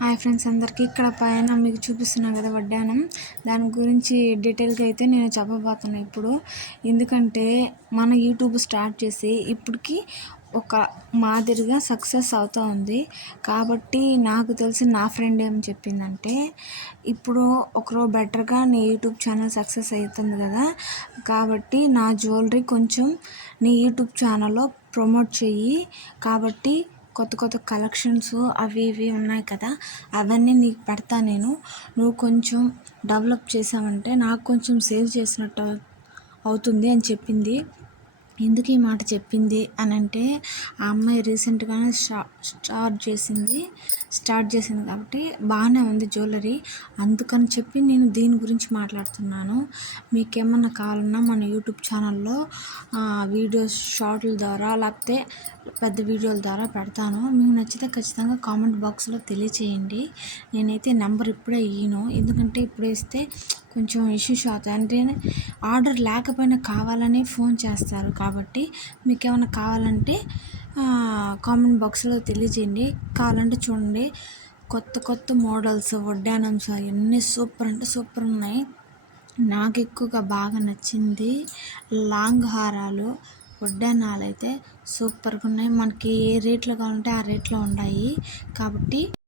Hi friends అందరికీ. ఇక్కడ పైన మీకు చూపిస్తున్నాను కదా వడ్డానం. దాని గురించి డీటెయిల్గా అయితే నేను చెప్పబోతున్నాను ఇప్పుడు. ఎందుకంటే మన యూట్యూబ్ స్టార్ట్ చేసి ఇప్పటికి ఒక మాదిరిగా సక్సెస్ అవుతూ ఉంది. కాబట్టి నాకు తెలిసి నా ఫ్రెండ్ ఏం చెప్పిందంటే ఇప్పుడు ఒకరో బెటర్గా నీ యూట్యూబ్ ఛానల్ సక్సెస్ అవుతుంది కదా. కాబట్టి నా జ్యువెలరీ కొంచెం నీ యూట్యూబ్ ఛానల్లో ప్రమోట్ చెయ్యి. కాబట్టి కొత్త కొత్త కలెక్షన్స్ అవి ఇవి ఉన్నాయి కదా అవన్నీ నీకు పెడతా నేను. నువ్వు కొంచెం డెవలప్ చేసావంటే నాకు కొంచెం సేవ్ చేసినట్టు అవుతుంది అని చెప్పింది. ఎందుకు ఈ మాట చెప్పింది అని అంటే ఆ అమ్మాయి రీసెంట్గానే షా స్టార్ట్ చేసింది స్టార్ట్ చేసింది కాబట్టి బాగానే ఉంది జ్యువెలరీ. అందుకని చెప్పి నేను దీని గురించి మాట్లాడుతున్నాను. మీకేమన్నా కావాలన్నా మన యూట్యూబ్ ఛానల్లో వీడియోస్ షార్ట్ల ద్వారా లేకపోతే పెద్ద వీడియోల ద్వారా పెడతాను. మీకు నచ్చితే ఖచ్చితంగా కామెంట్ బాక్స్లో తెలియచేయండి. నేనైతే నెంబర్ ఇప్పుడే ఇయ్యను. ఎందుకంటే ఇప్పుడు వేస్తే కొంచెం ఇష్యూస్ అవుతాయి అంటే ఆర్డర్ లేకపోయినా కావాలని ఫోన్ చేస్తారు. కాబట్టి మీకు ఏమైనా కావాలంటే కామెంట్ బాక్స్లో తెలియజేయండి. కావాలంటే చూడండి. కొత్త కొత్త మోడల్స్ వడ్డానమ్స్ అవన్నీ సూపర్ అంటే సూపర్ ఉన్నాయి. నాకు ఎక్కువగా బాగా నచ్చింది లాంగ్ హారాలు వడ్డానాలు అయితే సూపర్గా ఉన్నాయి. మనకి ఏ రేట్లో కావాలంటే ఆ రేట్లో ఉన్నాయి కాబట్టి